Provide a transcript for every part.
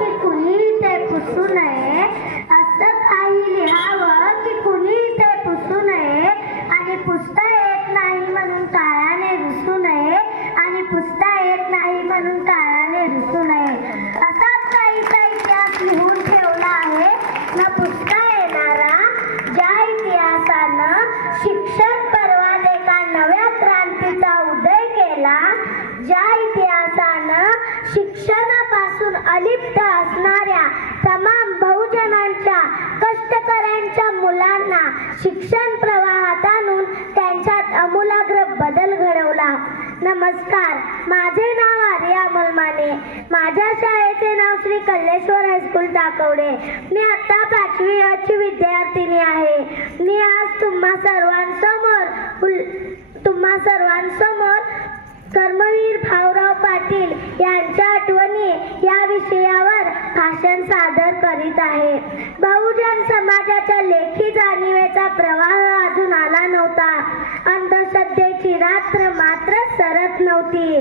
की कुणी ते पुसू नये, असं काही लिहावं की कुणी ते पुसू नये, आणि पुसता येत नाही म्हणून काळाने रुसू नये, आणि पुसता येत नाही म्हणून काळाने रुसू नये. असाच काहीसा इतिहास लिहून ठेवला आहे न पुसता येणारा, ज्या इतिहासानं शिक्षण पर्वात एका नव्या क्रांतीचा उदय केला, ज्या इतिहासानं शिक्षणापासून अलिप्त असणाऱ्या तमाम बहुजनांच्या कष्टकऱ्यांच्या मुलांना शिक्षण प्रवाहात आणून त्यांच्यात आमूलाग्र बदल घडवला. नमस्कार, माझे नाव आर्या अमोल. माझ्या शाळेचे नाव श्री कल्लेश्वर हायस्कूल टाकवडे. मी आता 5वी अ ची विद्यार्थिनी आहे. मी आज तुम्हा सर्वांसमोर कर्मवीर भाऊराव पाटील यांच्या आठवणी या विषयावर भाषण सादर करीत आहे. बहुजन समाजाच्या लेखी जाणीवेचा प्रवाह अजून आला नव्हता. अंधश्रद्धेची रात्र मात्र सरत नव्हती.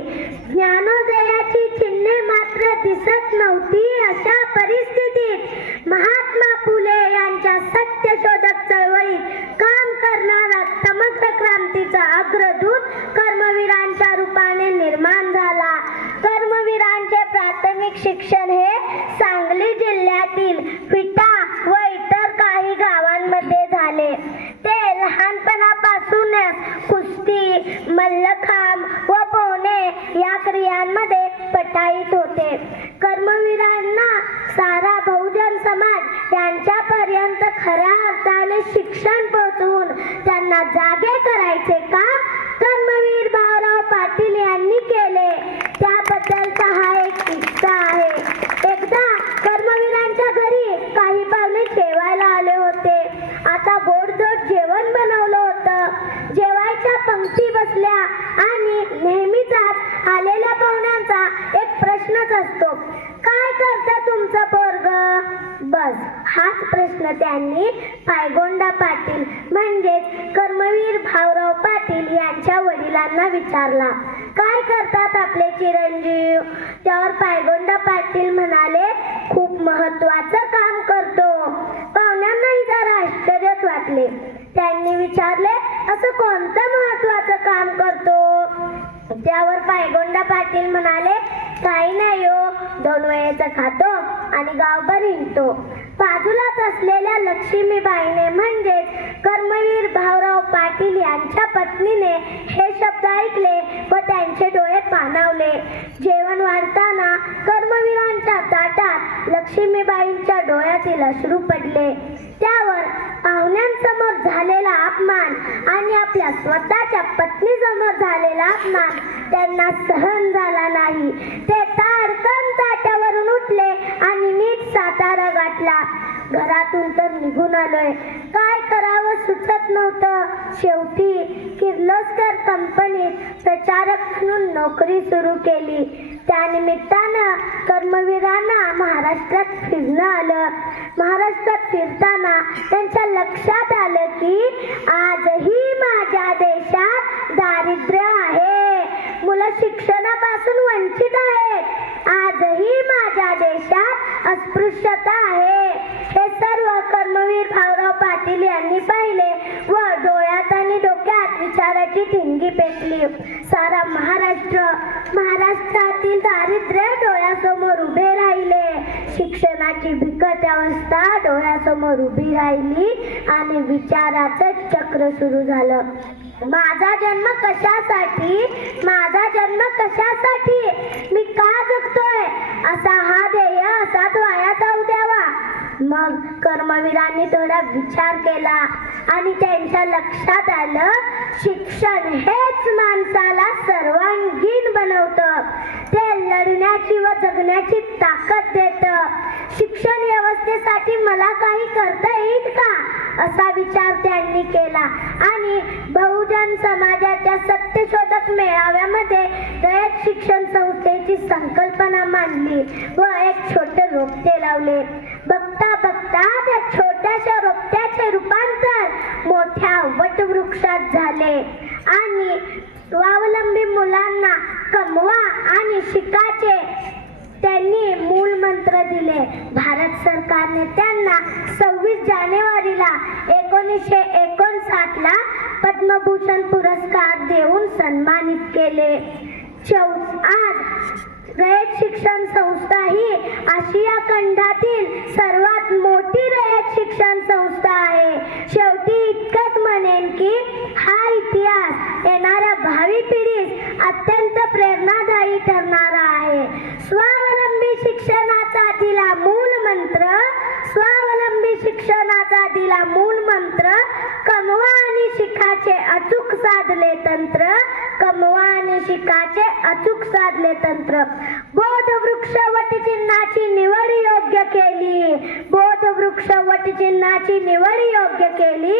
ज्ञानोदयाची चिन्हे मात्र दिसत नव्हती. अशा परिस्थितीत महात्मा फुले यांच्या सत्यशोधक चळवळीत काम करणारा समग्र क्रांतीचा अग्रदूत कर्मवीरांच्या रूपाने निर्माण झाला. कर्मवीरांचे प्राथमिक शिक्षण हे सांगली जिल्ह्यातील विटा व इतर काही गावांमध्ये झाले. ते लहानपणापासूनच कुस्ती, मल्लखांब व पोहणे या क्रियांमध्ये पटाईत होते. कर्मवीरांना सारा बहुजन समाज यांच्यापर्यंत खऱ्या अर्थाने शिक्षण पोहोचवून त्यांना जागे करायचे काम कर्मवीर भाऊराव पाटील यांनी केले. त्याबद्दलचा हा एक किस्सा आहे. एकदा कर्मवीरांच्या घरी काही पाहुणे जेवायला आले होते. आता गोडधोड जेवण बनवलं होतं. जेवायच्या पंक्ती बसल्या आणि नेहमीचाच आलेल्या पाहुण्यांचा एक प्रश्नच असतो, काय करतं तुमचं पोरगं? बस हाच प्रश्न त्यांनी पायगोंडा पाटील म्हणजेच कर्मवीर भाऊराव पाटील यांच्या वडिलांना विचारला. काय करतात आपले चिरंजीव? त्यावर पायगोंडा पाटील म्हणाले, खूप महत्वाचं काम करतो. पाहुण्यांनाही जरा आश्चर्यच वाटले. त्यांनी विचारले, असं कोणतं महत्वाचं काम करतो? त्यावर पायगोंडा पाटील म्हणाले, काही नाही हो, 2 वेळेचं खातो आणि गावभर हिंडतो. बाजूलाच असलेल्या लक्ष्मीबाईने म्हणजेच कर्मवीर भाऊराव पाटील यांच्या पत्नीने हे शब्द ऐकले व त्यांचे डोळे पाणावले. जेवण वाढताना कर्मवीरांच्या ताटात लक्ष्मीबाईंच्या डोळ्यातील अश्रू पडले. त्यावर पाहुण्यांसमोर झालेला अपमान आणि आपल्या स्वतःच्या पत्नीसमोर झालेला अपमान त्यांना सहन झाला नाही. ते ताडकन ताट्यावरून उठले आणि नीट सातारा गाठला. घरातून तर निघून आलोय, काय करावं सुचत नव्हतं. शेवटी किर्लोस्कर कंपनीत प्रचारक म्हणून नोकरी सुरू केली. त्यानिमित्तानं कर्मवीरांना महाराष्ट्रात फिरणं आलं. महाराष्ट्रात फिरताना त्यांच्या लक्षात आलं की आजही माझ्या देशात दारिद्र्य आहे. मुलं शिक्षणापासून वंचित आहेत. आजही माझ्या देशात अस्पृश्यता आहे. हे सर्व कर्मवीर भाऊराव पाटील यांनी पाहिले व डोळ्यात आणि डोक्यात विचाराची ठिणगी पेटली. सारा महाराष्ट्रातील दारिद्र्य डोळ्यासमोर उभे राहिले. शिक्षणाची बिकट अवस्था डोळ्यासमोर उभी राहिली आणि विचाराचं चक्र सुरू झालं. माझा जन्म कशासाठी? माझा जन्म कशासाठी? मी का जगतोय? असा हा ध्येय असाच वाया जाऊ द्यावा? मग कर्मवीरांनी थोडा विचार केला आणि त्यांच्या लक्षात आलं, शिक्षण हेच माणसाला सर्वांगीण बनवतं. ते लढण्याची व जगण्याची ताकद देतं. शिक्षण व्यवस्थेसाठी मला काही करता येईल का? असा विचार त्यांनी केला आणि बहुजन समाजाच्या सत्यशोधक मेळाव्यामध्ये रयत शिक्षण संस्थेची संकल्पना मांडली व एक छोटे रोपटे लावले. बघता बघता त्या छोट्याशा रोपट्याचे रूपांतर मोठ्या वटवृक्षात झाले आणि स्वावलंबी मुलांना कमवा आणि शिकाचे त्यांनी मूल मंत्र दिले. भारत सरकारने त्यांना 26 जानेवारीला 1959 ला पद्मभूषण पुरस्कार देऊन सन्मानित केले. आज रयत शिक्षण संस्था ही आशिया खंडातील सर्वात मोठी रयत शिक्षण संस्था आहे. शेवटी इतकंच म्हणेन की हा इतिहास येणाऱ्या भावी पिढीस अत्यंत प्रेरणादायी ठरणारा आहे. स्वावलंबी शिक्षणाचा दिला मूल मंत्र, स्वावलंबी शिक्षणाचा दिला मूल मंत्र, कमवा आणि शिकाचे अचूक साधले तंत्र, कमवा आणि शिकाचे अचूक साधले तंत्र. बोध वृक्ष वटचिन्हाची निवड योग्य केली, बोध वृक्ष वटचिन्हाची निवड योग्य केली.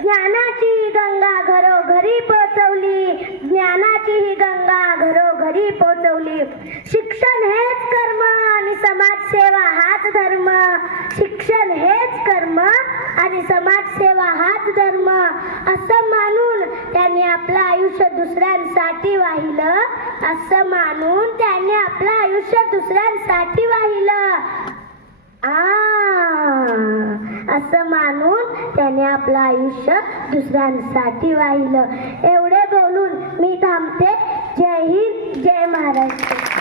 ज्ञानाची ही गंगा घरोघरी पोहोचवली, ज्ञानाची ही गंगा घरोघरी पोहोचवली. शिक्षण हेच कर्म आणि समाजसेवा हाच धर्म, शिक्षण हेच कर्म आणि समाजसेवा हाच धर्म असं मानून त्यांनी आपलं आयुष्य दुसऱ्यांसाठी वाहिलं, असं मानून त्यांनी आपलं आयुष्य दुसऱ्यांसाठी वाहिलं. असं मानून त्याने आपलं आयुष्य दुसऱ्यांसाठी वाहिलं. एवढे बोलून मी थांबते. जय हिंद, जय महाराष्ट्र.